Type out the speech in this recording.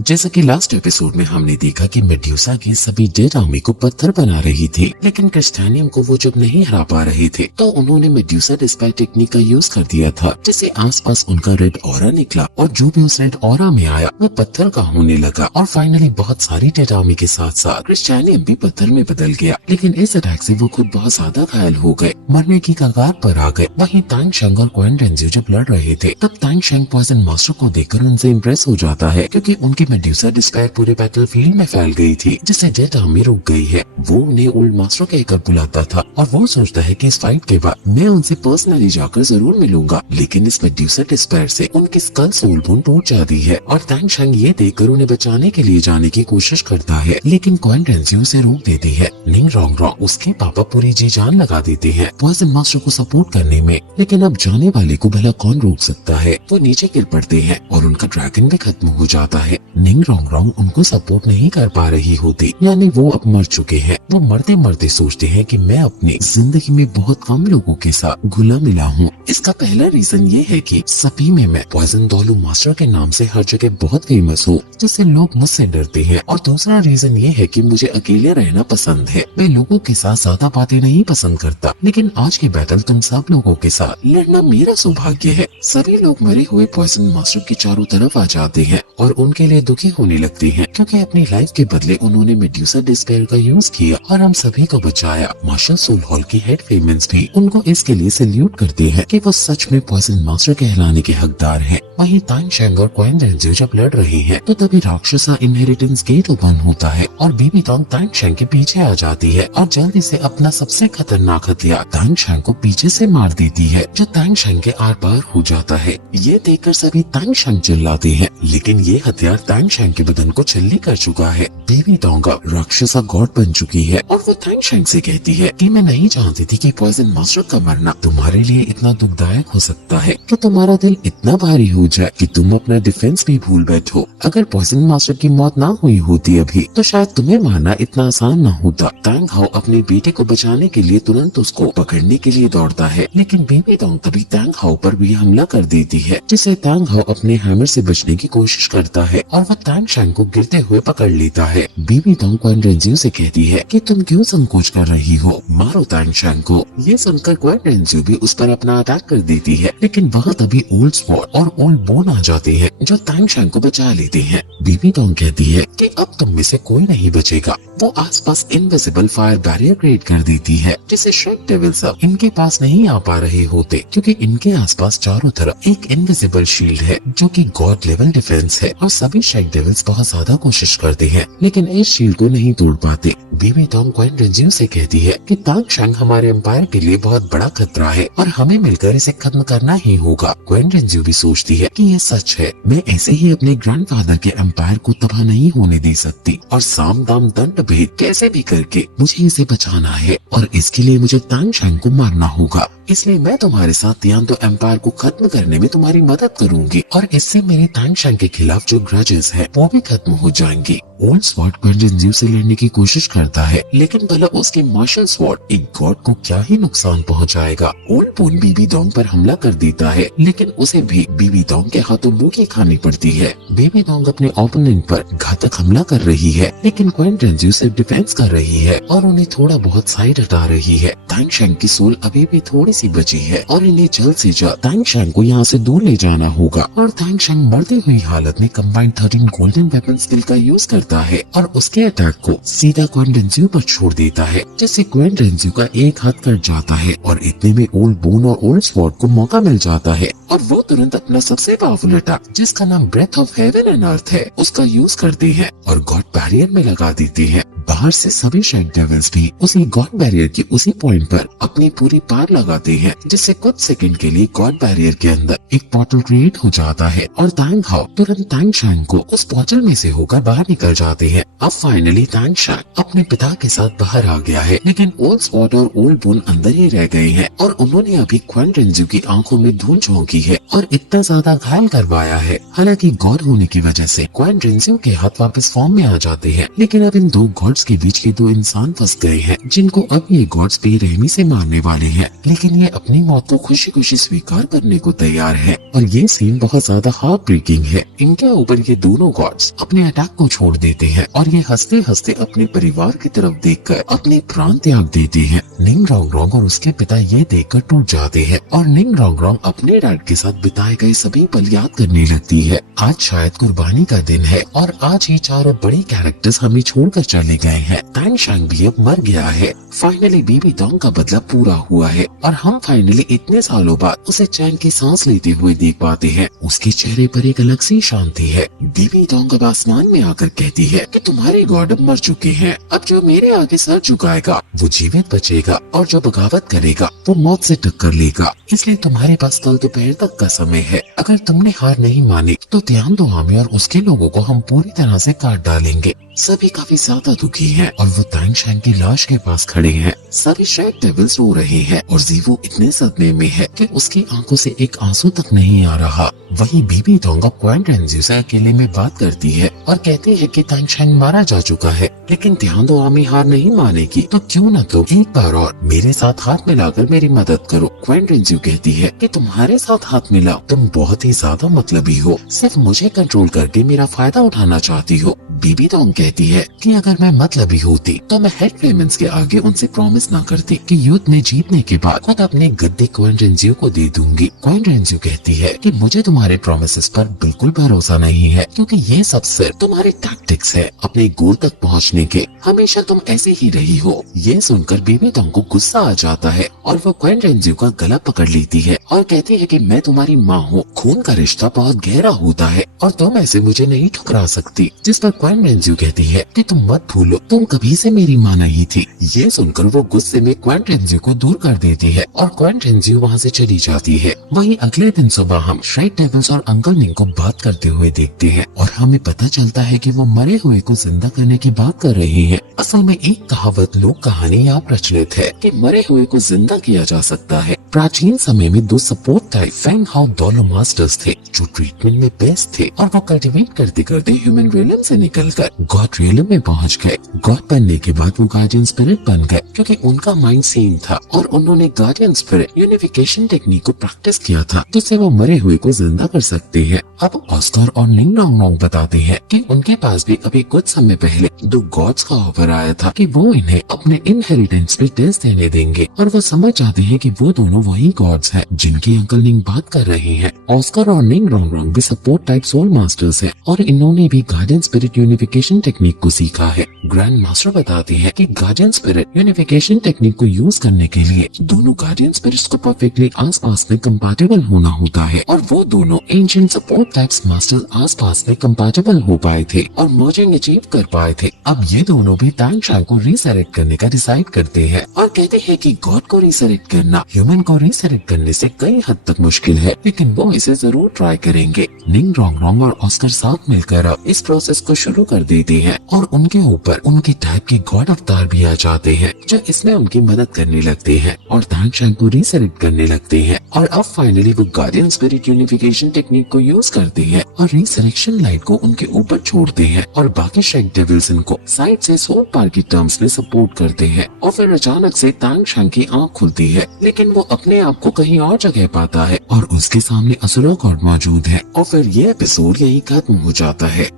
जैसा कि last episode में हमने देखा कि मेड्यूसा के सभी डेड आर्मी को पत्थर बना रही थी, लेकिन क्रिस्टानियम को वो जब नहीं हरा पा रहे थे तो उन्होंने मेड्यूसा डिस्पेल टेक्निक का यूज कर दिया था, जिससे आसपास उनका रेड ऑरा निकला और जो भी उस रेड ऑरा में आया वो पत्थर का होने लगा और फाइनली बहुत सारी डेड आर्मी के साथ साथ क्रिस्टानियम भी पत्थर में बदल गया। लेकिन इस अटैक से वो खुद बहुत ज्यादा घायल हो गए, मरने की कगार पर आ गए। वहीं तांग शेंग और क्वेन रेंजियो जब लड़ रहे थे तब तांग शेंग पॉइजन मास्टर को देखकर उनसे इम्प्रेस हो जाता है, क्योंकि उनकी मेड्यूसा डिस्पेयर पूरे बैटलफील्ड में फैल गई थी, जिससे डेड आर्मी रुक गई है। वो उन्हें ओल्ड मास्टर कहकर बुलाता था और वो सोचता है कि इस फाइट के बाद मैं उनसे पर्सनली जाकर जरूर मिलूंगा। लेकिन इस मेड्यूसा डिस्पेयर से उनकी स्कल सोल बोन टूट जाती है और तांग शेंग ये देखकर उन्हें बचाने के लिए जाने की कोशिश करता है, लेकिन क्वेन रेंजियो उसे रोक देती है। निंग रोंग उसके पापा पूरी जी जान लगा देते हैं पॉइजन मास्टर को सपोर्ट करने में, लेकिन अब जाने वाले को भला कौन रोक सकता है। वो नीचे गिर पड़ते हैं और उनका ड्रैगन भी खत्म हो जाता है। निंग रोंग उनको सपोर्ट नहीं कर पा रही होती, यानी वो अब मर चुके हैं। वो मरते मरते सोचते हैं कि मैं अपनी जिंदगी में बहुत कम लोगों के साथ घुला मिला हूँ। इसका पहला रीजन ये है कि सभी में मैं पॉइजन दोलू मास्टर के नाम से हर जगह बहुत फेमस हूँ, जिससे लोग मुझसे डरते हैं। और दूसरा रीजन ये है कि मुझे अकेले रहना पसंद है। मैं लोगों के साथ ज्यादा बातें नहीं पसंद करता, लेकिन आज की बैटल तुम सब लोगों के साथ लड़ना मेरा सौभाग्य है। सभी लोग मरे हुए पॉइजन मास्टर के चारों तरफ आ जाते हैं और उनके लिए दुखी होने लगते हैं, क्योंकि अपनी लाइफ के बदले उन्होंने मेड्यूसा डिस्पेयर का यूज किया और हम सभी को बचाया। मार्शल सोल हॉल की हेड फेमेंस भी उनको इसके लिए सैल्यूट करते हैं कि वो सच में पॉइजन मास्टर कहलाने के हकदार हैं। वहीं तांग शेंग और क्वेन रेंजियो जब लड़ रहे हैं तो तभी राक्षसा इनहेरिटेंस गेट ओपन होता है और बीबी तोंग तांग शेंग के पीछे आ जाती है और जल्दी से अपना सबसे खतरनाक हथियार तांग शेंग को पीछे से मार देती है, जो तांग शेंग के आर पार हो जाता है। ये देखकर सभी तांग शेंग चिल्लाते हैं, लेकिन ये हथियार तांग शेंग के बदन को छल्ली कर चुका है। बेबी तोंग राक्षसा गॉड बन चुकी है और वो तांग शेंग से कहती है कि मैं नहीं जानती थी कि पॉइजन मास्टर का मरना तुम्हारे लिए इतना दुखदायक हो सकता है कि तुम्हारा दिल इतना भारी हो जाए कि तुम अपना डिफेंस भी भूल बैठो। अगर पॉइजन मास्टर की मौत ना हुई होती अभी तो शायद तुम्हें मारना इतना आसान न होता। तांग हाओ अपने बेटे को बचाने के लिए तुरंत उसको पकड़ने के लिए दौड़ता है, लेकिन बेबी तोंग तभी तांग हाओ पर भी हमला कर देती है, जिससे तांग हाओ अपने हैमर से बचने की कोशिश करता है और वो तांग शेंग को गिरते हुए पकड़ लेता है। बेबी तोंग क्वेन रेंजियो से कहती है कि तुम क्यों संकोच कर रही हो, मारो तांग शेंग को। ये सुनकर क्वेन रेंजियो भी उस पर अपना अटैक कर देती है, लेकिन वहाँ तभी ओल्ड स्वॉर्ड और ओल्ड बोन आ जाते हैं जो तांग शेंग को बचा लेते हैं। बेबी तोंग कहती है कि अब तुम में से कोई नहीं बचेगा। वो आसपास इनविजिबल फायर बैरियर क्रिएट कर देती है, जिससे शेक डेविल्स अब इनके पास नहीं आ पा रहे होते, क्योंकि इनके आसपास चारों तरफ एक इनविजिबल शील्ड है जो कि गॉड लेवल डिफेंस है। और सभी शेक डेविल्स बहुत ज्यादा कोशिश करते हैं, लेकिन इस शील्ड को नहीं तोड़ पाते। बेबी तोंग क्वेन रेंजियो से कहती है कि तांग शेंग हमारे एम्पायर के लिए बहुत बड़ा खतरा है और हमें मिलकर इसे खत्म करना ही होगा। क्वेन रेंजियो भी सोचती है कि ये सच है, मैं ऐसे ही अपने ग्रैंडफादर के एम्पायर को तबाह नहीं होने दे सकती और साम दाम दंड भेद कैसे भी करके मुझे इसे बचाना है और इसके लिए मुझे तांग शेंग को मारना होगा। इसलिए मैं तुम्हारे साथ तियांतो एम्पायर को खत्म करने में तुम्हारी मदद करूंगी और इससे मेरे तांग शेंग के खिलाफ जो ग्रजेस है वो भी खत्म हो जाएंगे। ओल्ड स्वॉर्ड क्वेन रेंजियो से लड़ने की कोशिश करता है, लेकिन भला उसके मार्शल स्वॉर्ड एक गॉड को क्या ही नुकसान पहुंचाएगा। ओल्ड बोन बेबी तोंग पर हमला कर देता है, लेकिन उसे भी बेबी तोंग के हाथों मुंह की खानी पड़ती है। बेबी तोंग अपने ओपोनेंट पर घातक हमला कर रही है, लेकिन क्वेन रेंजियो सिर्फ डिफेंस कर रही है और उन्हें थोड़ा बहुत साइड हटा रही है। तांग शेंग की सोल अभी भी थोड़ी सी बची है और इन्हें जल्द से जल्द तांग शेंग को यहाँ से दूर ले जाना होगा। और तांग शेंग मरती हुई हालत में कंबाइंड 13 गोल्डन वेपन स्किल का यूज करता है और उसके अटैक को सीधा क्वेन रेंजियो पर छोड़ देता है, जिससे क्वेन रेंजियो का एक हाथ कट जाता है और इतने में ओल्ड बोन और ओल्ड स्वॉर्ड को मौका मिल जाता है और वो तुरंत अपना सबसे पावरफुल अटैक, जिसका नाम breath of heaven and earth है, उसका यूज करते हैं और गॉड बैरियर में लगा देते हैं। बाहर से सभी शेक डेविल्स भी उसी गॉड बैरियर की उसी पॉइंट पर अपनी पूरी पार लगाते हैं, जिससे कुछ सेकंड के लिए गॉड बैरियर के अंदर एक पोर्टल क्रिएट हो जाता है और तांग हाओ तुरंत तांग शेंग को उस पोर्टल में से होकर बाहर निकल जाते हैं। अब फाइनली तांग शेंग अपने पिता के साथ बाहर आ गया है, लेकिन ओल्ड स्वॉर्ड और ओल्ड बोन अंदर ही रह गए हैं और उन्होंने अभी क्वेन रेंजियो की आंखों में धूल झोंकी है और इतना ज्यादा घायल करवाया है। हालांकि गॉड होने की वजह से क्वेन रेंजियो के हाथ वापस फॉर्म में आ जाते हैं, लेकिन अब इन दो गॉड्स गॉड्स के बीच के दो इंसान फंस गए हैं, जिनको अब ये गॉड्स बेरहमी से मारने वाले हैं, लेकिन ये अपनी मौत को खुशी खुशी स्वीकार करने को तैयार है। और ये सीन बहुत ज्यादा हार्ट ब्रेकिंग है। इनके ऊपर ये दोनों गॉड्स अपने अटैक को छोड़ देते हैं और ये हंसते हंसते अपने परिवार की तरफ देखकर अपने प्राण त्याग देते हैं। निंग रोंग रोंग और उसके पिता ये देखकर टूट जाते हैं और निंग रोंग रोंग अपने डैड के साथ बिताए गए सभी पल याद करने लगती है। आज शायद कुर्बानी का दिन है और आज ही चारों बड़े कैरेक्टर्स हमें छोड़कर चले गए हैं। तांग शैंग भी अब मर गया है। फाइनली बीबी डोंग का बदला पूरा हुआ है और हम फाइनली इतने सालों बाद उसे चैन की सांस लेते हुए देख पाते हैं। उसके चेहरे पर एक अलग सी शांति है। बीबी डोंग अब आसमान में आकर कहती है कि तुम्हारे गॉड अब मर चुके हैं, अब जो मेरे आगे सर झुकाएगा वो जीवित बचेगा और जो बगावत करेगा वो मौत से टक्कर लेगा। इसलिए तुम्हारे पास कल दोपहर तक का समय है। अगर तुमने हार नहीं मानी तो ध्यान दो, आमी और उसके लोगों को हम पूरी तरह से काट डालेंगे। सभी काफी ज्यादा दुखी हैं और वो तांग शैंग की लाश के पास खड़े हैं। सभी शेड डेविल्स रो रहे हैं और जीवू इतने सदमे में है कि उसकी आंखों से एक आंसू तक नहीं आ रहा। वहीं बीबी डोंग क्वान रेंजियो से अकेले में बात करती है और कहती है कि तांग शैंग मारा जा चुका है, लेकिन ध्यान दो आमी हार नहीं मानेगी, तो क्यों न तुम एक बार और मेरे साथ हाथ मिलाकर मेरी मदद करो। क्वान रेंजियो कहती है कि तुम्हारे साथ हाथ मिलाओ, तुम बहुत ही ज्यादा मतलबी हो, सिर्फ मुझे कंट्रोल करके मेरा फायदा उठाना चाहती हो। बीबी डोंग कहती है कि अगर मैं मतलबी होती तो मैं हेड क्लेमेंट्स के आगे उनसे प्रॉमिस ना करती कि युद्ध में जीतने के बाद खुद अपने गद्दी क्वान रेंजियो को दे दूंगी। क्वान रेंजियो कहती है कि मुझे तुम्हारे प्रॉमिसेस पर बिल्कुल भरोसा नहीं है, क्योंकि ये सब सिर्फ तुम्हारे टैक्टिक्स है अपने गोल तक पहुंचने के। हमेशा तुम ऐसे ही रही हो। ये सुनकर बीबी डोंग को गुस्सा आ जाता है और वो क्वान रेंजियो का गला पकड़ लेती है और कहती है कि मैं तुम्हारी माँ हूँ, खून का रिश्ता बहुत गहरा होता है और तुम ऐसे मुझे नहीं ठुकरा सकती। जिस पर क्वान रेंजियो कहती है कि तुम मत भूलो, तुम कभी से मेरी माँ नहीं थी। ये सुनकर वो गुस्से में क्वान रेंजियो को दूर कर देती है और क्वान रेंजियो वहाँ से चली जाती है। वहीं अगले दिन सुबह हम शेड डेविल्स और अंकल निंग को बात करते हुए देखते हैं और हमें पता चलता है कि वो मरे हुए को जिंदा करने की बात कर रहे हैं। असल में एक कहावत लोक कहानी यहाँ प्रचलित है कि मरे हुए को जिंदा किया जा सकता है। प्राचीन समय में दो सपोर्ट टाइप फैंग हाउ डॉलर मास्टर्स थे जो ट्रीटमेंट में बेस्ट थे और वो कल्टिवेट करते करते ह्यूमन रियलम से निकलकर गॉड रियलम में पहुंच गए। गॉड बनने के बाद वो गार्डियन स्पिरिट बन गए क्योंकि उनका माइंड सेम था और उन्होंने गार्डियन स्पिरिट यूनिफिकेशन टेक्निक को प्रैक्टिस किया था जिससे वो मरे हुए को जिंदा कर सकते हैं। अब ऑस्कर और निंग रोंग रोंग बताते हैं कि उनके पास भी अभी कुछ समय पहले दो गॉड्स का ऑफर आया था कि वो इन्हें अपने इनहेरिटेंस पे टेस्ट देने देंगे और वो समझ जाते हैं कि वो दोनों वही गॉड्स हैं जिनकी अंकल निंग बात कर रहे हैं। ऑस्कर और निंग रोंग रोंग भी सपोर्ट टाइप सोल मास्टर्स हैं और इन्होंने भी गार्डियन स्पिरिट यूनिफिकेशन टेक्निक को सीखा है। ग्रैंड मास्टर बताते हैं कि गार्डियन स्पिरिट यूनिफिकेशन टेक्निक को यूज करने के लिए दोनों गार्डियन स्पिरिट्स को परफेक्टली आसपास में कंपैटिबल होना होता है और वो दोनों एंशिएंट सपोर्ट टाइप्स मास्टर्स आसपास में कंपैटिबल हो पाए थे और मर्जिंग अचीव कर पाए थे। अब ये दोनों भी तांग शैंग को रीसेलेक्ट करने का डिसाइड करते हैं और कहते हैं कि गॉड को रीसेलेक्ट करना ह्यूमन को रीसेलेक्ट करने से कई हद तक मुश्किल है, लेकिन वो इसे जरूर ट्राई करेंगे। निंग रोंग रोंग और ऑस्कर साथ मिलकर अब इस प्रोसेस को शुरू कर देते हैं और उनके ऊपर उनकी टाइप के गॉड अवतार भी आ जाते हैं जो इसमें उनकी मदद करने लगते हैं और तांग शैंग को रीसेलेक्ट करने लगते हैं। और अब फाइनली वो गार्डियन स्पिरिट यूनिफिकेशन टेक्निक को यूज करते हैं और रीसेलेक्शन लाइट को उनके ऊपर छोड़ते हैं और बाकी शेड डेविल्स इनको साइड से सोल पार की टर्म्स में सपोर्ट करते हैं। और फिर अचानक से तांग शैंग की आँख खुलती है, लेकिन वो अपने आप को कहीं और जगह पाता है और उसके सामने असुरा गॉड मौजूद है। और फिर ये एपिसोड यही खत्म हो जाता है।